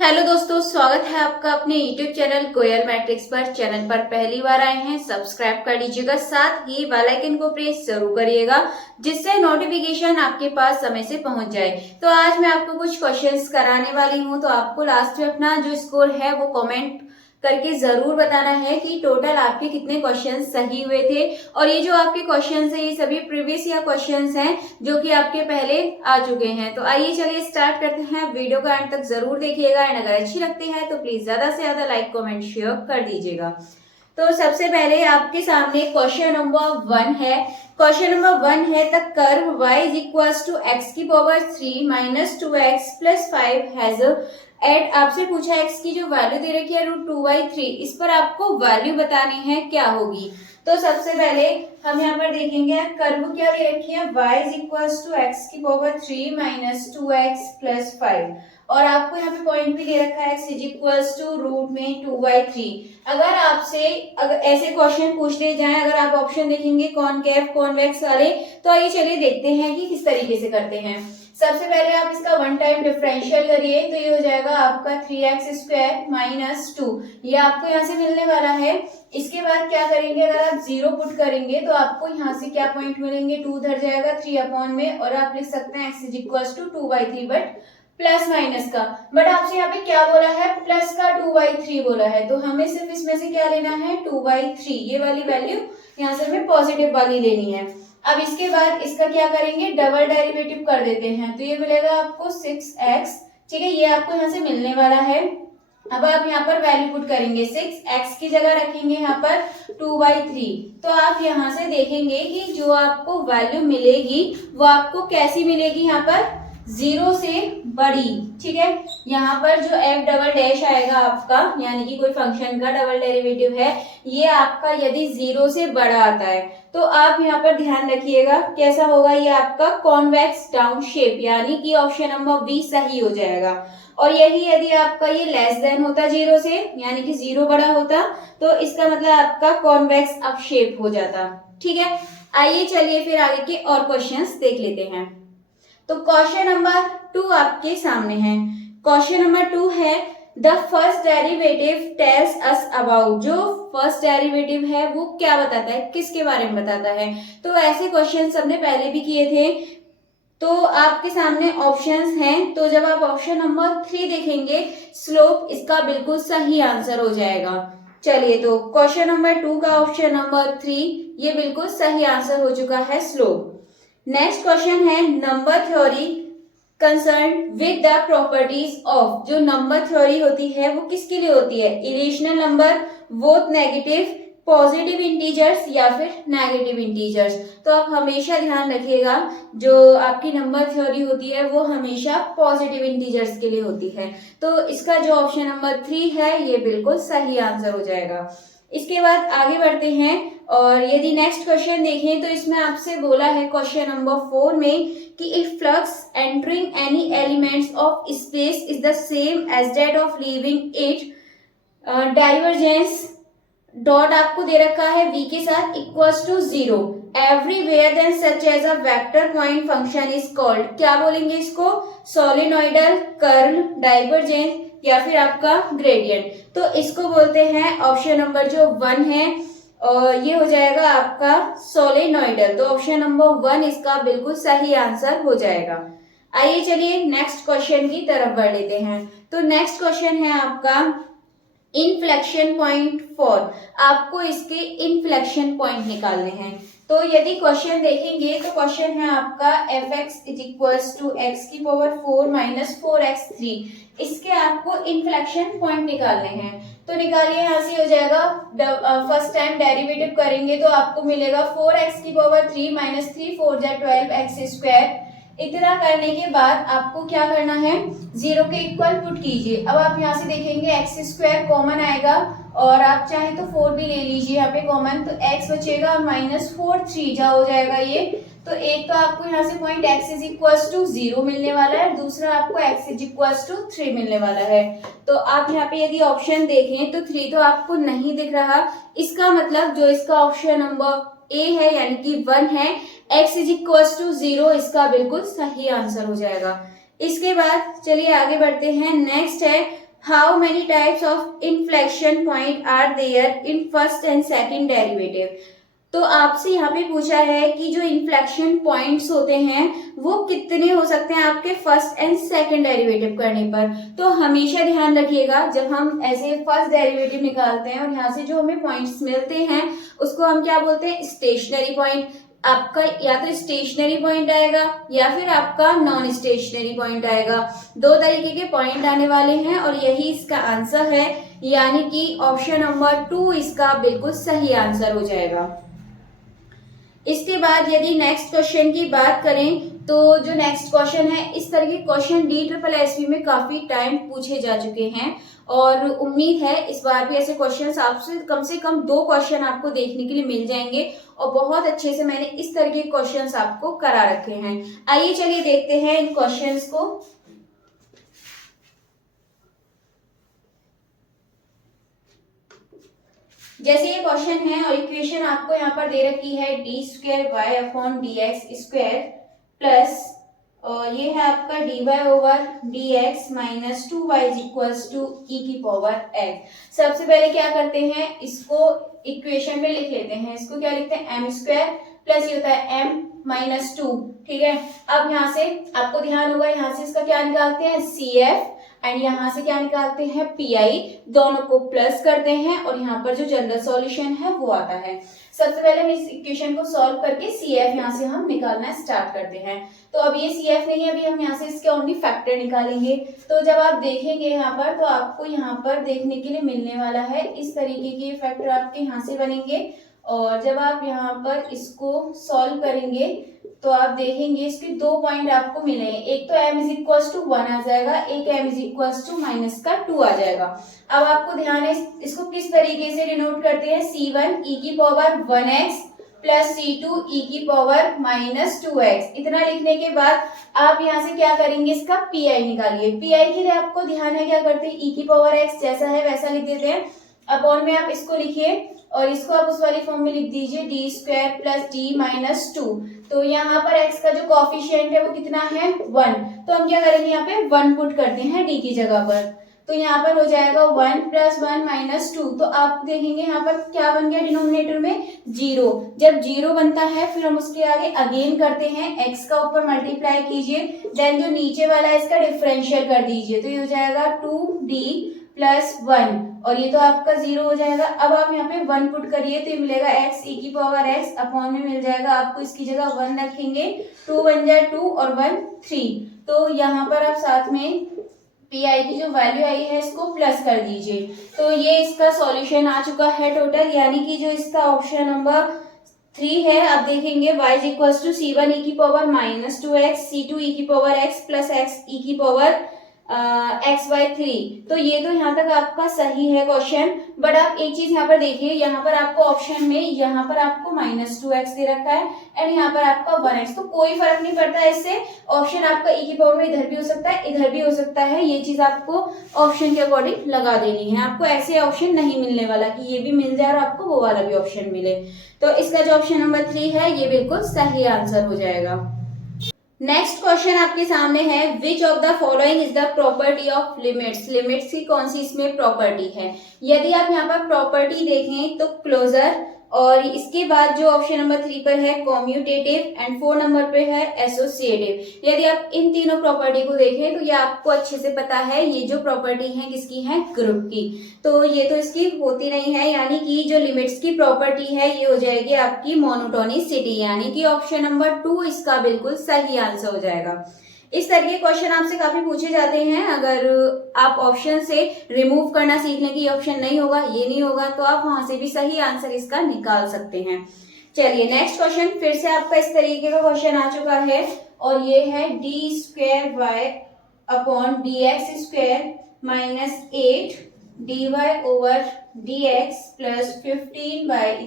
Hello दोस्तों, स्वागत है आपका अपने YouTube चैनल कोयल मैट्रिक्स पर। चैनल पर पहली बार आए हैं, सब्सक्राइब कर लीजिएगा, साथ ही बेल आइकन को प्रेस जरूर करिएगा जिससे नोटिफिकेशन आपके पास समय से पहुंच जाए। तो आज मैं आपको कुछ क्वेश्चंस कराने वाली हूं, तो आपको लास्ट में अपना जो स्कोर है वो कमेंट करके जरूर बताना है कि टोटल आपके कितने क्वेश्चंस सही हुए थे। और ये जो आपके क्वेश्चंस हैं ये सभी प्रीवियस ईयर क्वेश्चंस हैं जो कि आपके पहले आ चुके हैं। तो आइए चलिए स्टार्ट करते हैं। वीडियो का एंड तक जरूर देखिएगा एंड अगर अच्छी लगती है तो प्लीज ज्यादा से ज्यादा लाइक कमेंट शेयर कर दीजिएगा। तो सबसे पहले आपके सामने क्वेश्चन नंबर 1 है। क्वेश्चन नंबर 1 है the curve y is equal to x की power 3 minus 2x plus 5 has at आपसे पूछा x की जो वैल्यू दे रखी है √2/3, इस पर आपको वैल्यू बतानी है क्या होगी। तो सबसे पहले हम यहाँ पर देखेंगे कर्व क्या दे रखी है, y is equal to x की पावर 3 माइनस 2x प्लस 5 और आपको यहाँ पे पॉइंट भी दे रखा है x is equal to root में 2/3। अगर आपसे ऐसे क्वेश्चन पूछ ले जाए, अगर आप ऑप्शन देखेंगे कॉनकेव कॉन्वेक्स वाले, तो आइए चलिए देखते हैं कि किस तरीके से करते हैं। सबसे पहले आप इसका वन टाइम डिफरेंशियल करिए तो ये हो जाएगा आपका 3x² माइनस 2, ये आपको यहाँ से मिलने वाला है। इसके बाद क्या करेंगे, अगर आप 0 पुट करेंगे तो आपको यहाँ से क्या पॉइंट मिलेंगे, 2 उधर जाएगा 3 अपॉन में और आप लिख सकते हैं x is equal to 2/3 but plus minus का, बट आपसे यहाँ पे क्या बोला है, प्लस का 2/3 बोला है, तो हमें सिर्फ इसमें से क्या लेना है 2/3, ये वाली वैल्यू यहाँ से हमें पॉजिटिव वाली लेनी है। अब इसके बाद इसका क्या करेंगे, डबल डेरिवेटिव कर देते हैं तो ये मिलेगा आपको 6x, ठीक है, ये आपको यहाँ से मिलने वाला है। अब आप यहाँ पर वैल्यू पुट करेंगे, 6x की जगह रखेंगे यहाँ पर 2/3, तो आप यहाँ से देखेंगे कि जो आपको वैल्यू मिलेगी वो आपको कैसी मिलेगी, यहाँ पर 0 से बड़ी, ठीक है। यहाँ पर जो f डबल डैश आएगा आपका, यानी कि कोई फंक्शन का डबल डेरिवेटिव है, ये आपका यदि 0 से बड़ा आता है तो आप यहाँ पर ध्यान रखिएगा कैसा होगा, ये आपका कॉन्वेक्स डाउन शेप, यानी कि ऑप्शन नंबर बी सही हो जाएगा। और यही यदि आपका ये लेस देन होता 0 से, यानी कि 0 बड़ा होता, तो इसका मतलब आपका कॉन्वेक्स अप शेप हो जाता, ठीक है। आइए चलिए फिर आगे के और क्वेश्चंस देख लेते हैं। तो क्वेश्चन नंबर 2 आपके सामने है। क्वेश्चन नंबर 2 है the first derivative tells us about, जो फर्स्ट डेरिवेटिव है वो क्या बताता है, किसके बारे में बताता है। तो ऐसे क्वेश्चन हमने पहले भी किए थे, तो आपके सामने ऑप्शंस हैं, तो जब आप ऑप्शन नंबर 3 देखेंगे स्लोप इसका बिल्कुल सही आंसर हो जाएगा। चलिए, तो क्वेश्चन नंबर 2 का ऑप्शन नंबर 3 ये बिल्कुल सही आंसर हो चुका है, स्लोप। नेक्स्ट क्वेश्चन है number theory concern with the properties of, जो नंबर थ्योरी होती है वो किसके लिए होती है, irrational number, both negative, positive integers या फिर नेगेटिव इंटीजर्स। तो आप हमेशा ध्यान रखिएगा जो आपकी नंबर थ्योरी होती है वो हमेशा पॉजिटिव इंटीजर्स के लिए होती है। तो इसका जो ऑप्शन नंबर 3 है ये बिल्कुल सही आंसर हो जाएगा। इसके बाद आगे बढ़ते हैं और यदि नेक्स्ट क्वेश्चन देखें तो इसमें आपसे बोला है क्वेश्चन नंबर 4 में कि if flux entering any elements of space is the same as that of leaving it, divergence dot आपको दे रखा है v के साथ equals to 0 everywhere then such as a vector point function is called, क्या बोलेंगे इसको, सोलेनोइडल, कर्ल, डाइवर्जेंस या फिर आपका ग्रेडियंट। तो इसको बोलते हैं ऑप्शन नंबर जो 1 है और ये हो जाएगा आपका सोलेनोइडल, तो ऑप्शन नंबर 1 इसका बिल्कुल सही आंसर हो जाएगा। आइए चलिए नेक्स्ट क्वेश्चन की तरफ बढ़ लेते हैं। तो नेक्स्ट क्वेश्चन है आपका इनफ्लेक्शन पॉइंट फॉर, आपको इसके इनफ्लेक्शन पॉइंट निकालने हैं। तो यदि क्वेश्चन देखेंगे तो क्वेश्चन है आपका fx is equals to x की पावर 4 माइनस 4x3, इसके आपको इनफ्लेक्शन पॉइंट निकालने हैं। तो निकालिए, यहाँ से हो जाएगा फर्स्ट टाइम डेरिवेटिव करेंगे तो आपको मिलेगा 4x की पावर 3 माइनस 3 4 जा 12x²। इतना करने के बाद आपको क्या करना है, 0 के इक्वल पुट कीजिए। अब आप यहाँ से देखेंगे x² कॉमन आएगा और आप चाहे तो 4 भी ले लीजिए यहाँ पे कॉमन, तो x बचेगा माइनस 4 3 जा हो जाएगा ये। तो एक तो आपको यहाँ से point x is equals to 0 मिलने वाला है, दूसरा आपको x इज इक्वल्स टू 3 मिलने वाला है। तो आप यहाँ पे यदि ऑप्शन देखें तो 3 तो आपको नहीं दिख रहा, इसका मतलब जो इसका ऑप्शन नंबर ए है यानी कि 1 है, x इज इक्वल्स टू 0 इसका बिल्कुल सही आंसर हो जाएगा। इसके बाद चलिए आगे बढ़ते हैं। नेक्स्ट है how many types of inflection point are there in first and second derivative. तो आपसे यहाँ पे पूछा है कि जो इन्फ्लेक्शन पॉइंट्स होते हैं वो कितने हो सकते हैं आपके फर्स्ट एंड सेकंड डेरिवेटिव करने पर। तो हमेशा ध्यान रखिएगा जब हम ऐसे फर्स्ट डेरिवेटिव निकालते हैं और यहाँ से जो हमें पॉइंट्स मिलते हैं उसको हम क्या बोलते हैं, स्टेशनरी पॉइंट। आपका या तो स्टेशनरी पॉइंट आएगा या फिर आपका नॉन स्टेशनरी पॉइंट आएगा। दो तरीके के पॉइंट आने वाले हैं और यही इसका आंसर है, यानी कि ऑप्शन नंबर 2 इसका बिल्कुल सही आंसर हो जाएगा। इसके बाद यदि नेक्स्ट क्वेश्चन की बात करें तो जो नेक्स्ट क्वेश्चन है, इस तरह के क्वेश्चन DSSB में काफी टाइम पूछे जा चुके हैं और उम्मीद है इस बार भी ऐसे क्वेश्चंस आपसे कम 2 क्वेश्चन आपको देखने के लिए मिल जाएंगे और बहुत अच्छे से मैंने इस तरह के क्वेश्चंस आपको करा रखे हैं। आइए चलिए देखते हैं इन क्वेश्चंस को। जैसे ये क्वेश्चन है और इक्वेशन आपको यहाँ पर दे रखी है d²y/dx² प्लस और ये है आपका dy/dx माइनस 2y = x। सबसे पहले क्या करते हैं, इसको इक्वेशन में लिख लेते हैं। इसको क्या लिखते हैं, m² प्लस ये होता है m-2। ठीक है, अब यहाँ से आपको ध्यान होगा, यहाँ से इसका क्या निकालते हैं, CF एंड यहाँ से क्या निकालते हैं, PI। दोनों को प्लस करते हैं और यहाँ पर जो जनरल सॉल्यूशन है वो आता है। सबसे पहले हम इस इक्वेशन को सॉल्व करके CF यहाँ से हम निकालना स्टार्ट करते हैं। तो अब ये CF नहीं है, अभी हम यहाँ से इसके ओनली फैक्टर निकालेंगे। तो जब आप देखेंगे यहाँ पर तो आपको यहाँ पर देखने के लिए मिलने वाला है इस तरीके के फैक्टर आपके यहाँ से बनेंगे और जब आप यहाँ पर इसको सॉल्व करेंगे तो आप देखेंगे इसके 2 पॉइंट आपको मिलेंगे। एक तो m=1 आ जाएगा, एक m=-2 आ जाएगा। अब आपको ध्यान है इसको किस तरीके से डिनोट करते हैं, C1 e⁻1x plus C2 e⁻-2x। इतना लिखने के बाद आप यहाँ से क्या करेंगे, इसका PI निकालिए। PI के लिए आपको ध्यान है क्या करते हैं, e⁻x जैसा है वैसा लिख देते हैं, अपॉन में आप इसको लिखिए और इसको आप उस वाली फॉर्म में लिख दीजिए d² प्लस d-2। तो यहाँ पर x का जो कॉफिशिएंट है वो कितना है, 1। तो हम क्या करेंगे, यहाँ पे 1 पुट करते हैं d की जगह पर। तो यहाँ पर हो जाएगा 1 + 1 - 2। तो आप देखेंगे यहाँ पर क्या बन गया, डिनोमिनेटर में 0। जब 0 बनता है फिर हम उसके आगे अगेन करते हैं, x का ऊपर मल्टीप्लाई कीजिए, देन जो नीचे वाला है इसका डिफरेंशियल कर दीजिए। तो ये हो जाएगा 2d प्लस 1 और ये तो आपका 0 हो जाएगा। अब आप यहाँ पे 1 पुट करिए तो ये मिलेगा x e⁻x, अपॉन में मिल जाएगा आपको इसकी जगह 1 रखेंगे, 2 × 1 = 2 और 1 3। तो यहाँ पर आप साथ में PI की जो वैल्यू आई है इसको प्लस कर दीजिए। तो ये इसका सॉल्यूशन आ चुका है टोटल, यानी कि जो इसका ऑप्शन नंबर 3 है, आप देखेंगे y = C1 e⁻-2x, C2 e⁻x plus x e⁻x/3। तो ये तो यहाँ तक आपका सही है क्वेश्चन। बट आप एक चीज यहाँ पर देखिए, यहाँ पर आपको ऑप्शन में यहाँ पर आपको -2x दे रखा है एंड यहाँ पर आपका 1x। तो कोई फर्क नहीं पड़ता है इससे, ऑप्शन आपका e की पावर में इधर भी हो सकता है इधर भी हो सकता है। ये चीज आपको ऑप्शन के अकॉर्डिंग लगा देनी है। आपको ऐसे ऑप्शन नहीं मिलने वाला कि ये भी मिल जाए और आपको वो वाला भी ऑप्शन मिले। तो इसका जो ऑप्शन नंबर 3 है ये बिल्कुल सही आंसर हो जाएगा। नेक्स्ट क्वेश्चन आपके सामने है, which of the following is the property of limits. Limits की कौन सी इसमें प्रॉपर्टी है। यदि आप यहाँ पर प्रॉपर्टी देखें तो क्लोजर, और इसके बाद जो ऑप्शन नंबर 3 पर है कॉम्यूटेटिव एंड 4 नंबर पे है एसोसिएटिव। यदि आप इन तीनों प्रॉपर्टी को देखें तो ये आपको अच्छे से पता है ये जो प्रॉपर्टी है किसकी है, ग्रुप की। तो ये तो इसकी होती नहीं है, यानी कि जो लिमिट्स की प्रॉपर्टी है ये हो जाएगी आपकी मोनोटोनिसिटी, यानी कि ऑप्शन नंबर 2 इसका बिल्कुल सही आंसर हो जाएगा। इस तरह के क्वेश्चन आपसे काफी पूछे जाते हैं। अगर आप ऑप्शन से रिमूव करना सीख लें कि ये ऑप्शन नहीं होगा, ये नहीं होगा, तो आप वहां से भी सही आंसर इसका निकाल सकते हैं। चलिए नेक्स्ट क्वेश्चन, फिर से आपका इस तरीके का क्वेश्चन आ चुका है और ये है d²y/dx² minus 8 dy/dx plus 15y =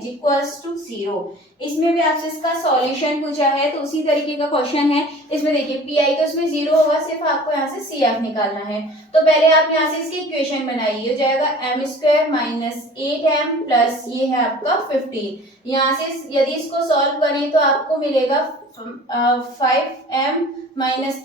0। इसमें भी आपसे इसका सॉल्यूशन पूछा है, तो उसी तरीके का क्वेश्चन है। इसमें देखिए PI तो इसमें 0 होगा, सिर्फ आपको यहाँ से CF निकालना है। तो पहले आप यहाँ से इसकी इक्वेशन बनाइए, हो जाएगा m² - 8m प्लस ये है आपका 15। यहाँ से यदि इसको सॉल्व करें तो आपको मिलेगा 5m -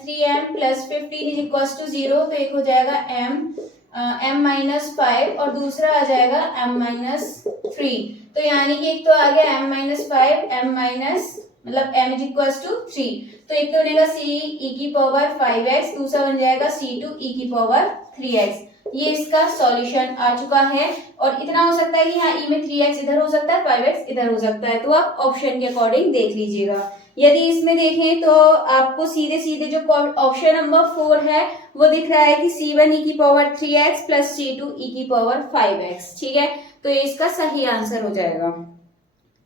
3m प्लस 15 = 0। तो एक हो जाएगा m m-5 और दूसरा आ जाएगा m-3। तो यानी कि एक तो आ गया m-5 मतलब m इज इक्वल्स टू 3, तो एक तो बनेगा c e की पावर 5x, दूसरा बन जाएगा c2 e की पावर 3x। ये इसका सॉल्यूशन आ चुका है। और इतना हो सकता है कि यहाँ e में 3x इधर हो सकता है, 5x इधर हो सकता है, तो आप ऑप्शन के अकॉर्डिंग देख लीजिएगा। यदि इसमें देखें तो आपको सीधे सीधे जो ऑप्शन नंबर 4 है वो दिख रहा है कि c1 e की power 3x plus c2 e की पावर 5x, ठीक है, तो ये इसका सही आंसर हो जाएगा।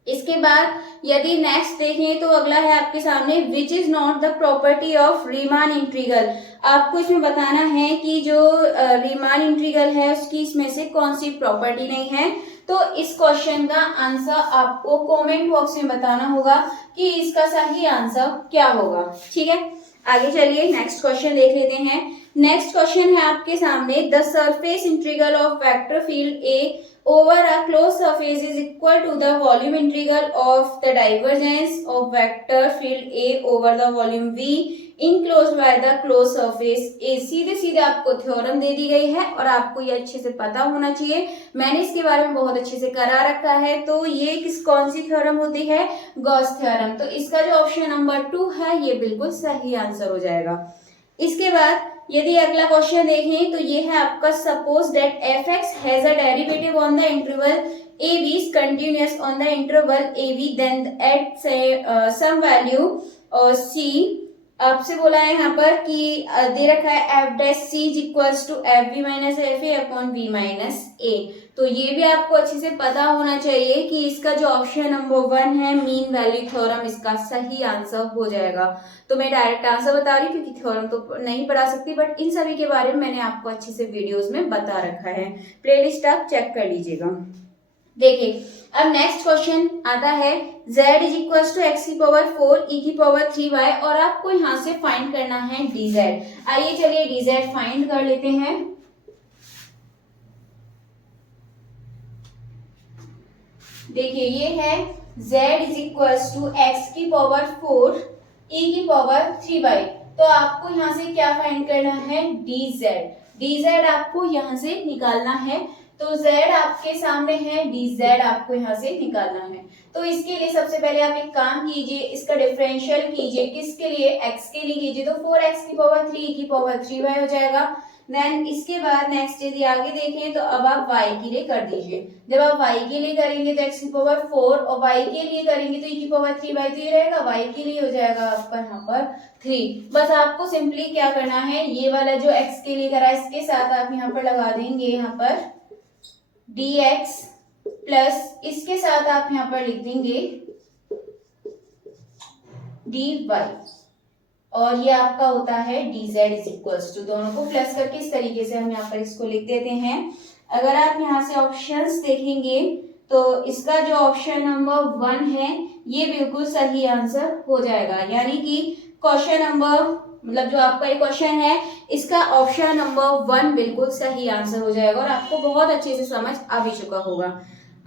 इसके बाद यदि नेक्स्ट देखें तो अगला है आपके सामने which is not the property of Riemann integral. आपको इसमें बताना है कि जो रीमान इंटीग्रल है उसकी इसमें से कौन सी प्रॉपर्टी नहीं है। तो इस क्वेश्चन का आंसर आपको कमेंट बॉक्स में बताना होगा कि इसका सही आंसर क्या होगा, ठीक है। आगे चलिए नेक्स्ट क्वेश्चन देख लेते हैं। नेक्स्ट क्वेश्चन है आपके सामने the surface integral of vector field A over a closed surface is equal to the volume integral of the divergence of vector field A over the volume V enclosed by the closed surface A। सीधे सीधे आपको theorem दे दी गई है और आपको ये अच्छे से पता होना चाहिए, मैंने इसके बारे में बहुत अच्छे से करा रखा है। तो ये कौन सी थ्योरम होती है? Gauss theorem. तो इसका जो ऑप्शन नंबर 2 है ये बिल्कुल सही आंसर हो जाएगा। इसके बाद यदि अगला क्वेश्चन देखें तो ये है आपका suppose that fx has a derivative on the interval ab is continuous on the interval ab then at some value c। आपसे बोला है यहाँ पर कि दे रखा है f dash c is equals to F B minus F A upon B minus A. तो ये भी आपको अच्छे से पता होना चाहिए कि इसका जो ऑप्शन नंबर 1 है मीन वैल्यू थ्योरम इसका सही आंसर हो जाएगा। तो मैं डायरेक्ट आंसर बता रही हूँ क्योंकि थ्योरम तो नहीं पढ़ा सकती, बट इन सभी के बारे में मैंने आपको अच्छे से वीडियोस में बता रखा है, प्लेलिस्ट आप चेक कर लीजिएगा। देखिए अब नेक्स्ट क्वेश्चन आता है z is equal to X की पावर 4 e की पावर 3y और आपको यहाँ से फाइंड करना है dz। आइए चलिए dz फाइंड कर लेते हैं। देखिए ये है z is equal to X की पावर 4 e की पावर 3y। तो आपको यहाँ से क्या फाइंड करना है? dz आपको यहाँ से निकालना है। तो z आपके सामने है, dz आपको यहाँ से निकालना है। तो इसके लिए सबसे पहले आप एक काम कीजिए, इसका डिफरेंशियल कीजिए। किसके लिए? x के लिए कीजिए। तो 4x की पावर 3 की पावर 3y हो जाएगा। देन इसके बाद नेक्स्ट यदि आगे देखें तो अब आप y के लिए कर दीजिए। जब आप y के लिए करेंगे तो x की पावर 4 और y के लिए करेंगे तो e की पावर 3y, तो ये रहेगा y के लिए हो जाएगा आपका यहाँ पर 3। बस आपको सिंपली क्या करना है, ये वाला जो x के लिए करा इसके साथ आप यहाँ पर लगा देंगे यहाँ पर dx प्लस इसके साथ आप यहाँ पर लिख देंगे dy और ये आपका होता है dz इज इक्वल्स टू, दोनों को प्लस करके इस तरीके से हम यहाँ पर इसको लिख देते हैं। अगर आप यहाँ से ऑप्शंस देखेंगे तो इसका जो ऑप्शन नंबर 1 है ये बिल्कुल सही आंसर हो जाएगा, यानी कि क्वेश्चन नंबर मतलब जो आपका ये क्वेश्चन है इसका ऑप्शन नंबर 1 बिल्कुल सही आंसर हो जाएगा और आपको बहुत अच्छे से समझ आ भी चुका होगा।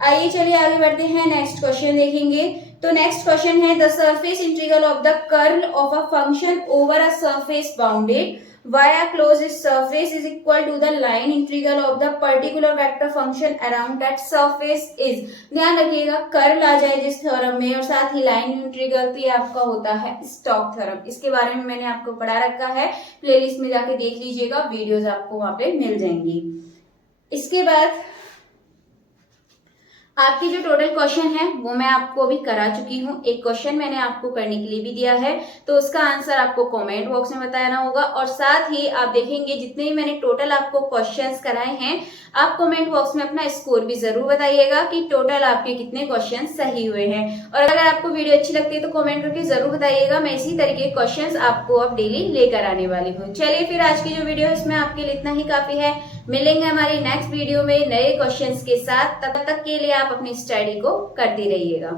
आइए चलिए आगे बढ़ते हैं, नेक्स्ट क्वेश्चन देखेंगे। तो नेक्स्ट क्वेश्चन है the surface integral of the curl of a function over a surface bounded via closed surface is equal to the line integral of the particular vector function around that surface is। ध्यान रखिएगा curl आ जाए जिस theorem में और साथ ही line integral, तो ये आपका होता है स्टोक्स थ्योरम। इसके बारे में मैंने आपको पढ़ा रखा है, प्लेलिस्ट में जाके देख लीजिएगा, वीडियोस आपको वहां पे मिल जाएंगी। इसके बाद आपकी जो टोटल क्वेश्चन है वो मैं आपको अभी करा चुकी हूँ। एक क्वेश्चन मैंने आपको करने के लिए भी दिया है, तो उसका आंसर आपको कमेंट बॉक्स में बताना होगा। और साथ ही आप देखेंगे जितने भी मैंने टोटल आपको क्वेश्चंस कराए हैं, आप कमेंट बॉक्स में अपना स्कोर भी जरूर बताइएगा कि टोटल आपके कितने क्वेश्चन सही हुए हैं। और अगर आपको वीडियो अच्छी लगती है तो कमेंट करके जरूर बताइएगा, मैं इसी तरीके क्वेश्चन आपको अब डेली लेकर आने वाली हूँ। चलिए फिर आज की जो वीडियो है इसमें आपके लिए इतना ही काफी है। मिलेंगे हमारी नेक्स्ट वीडियो में नए क्वेश्चंस के साथ, तब तक के लिए आप अपनी स्टडी को करते रहिएगा।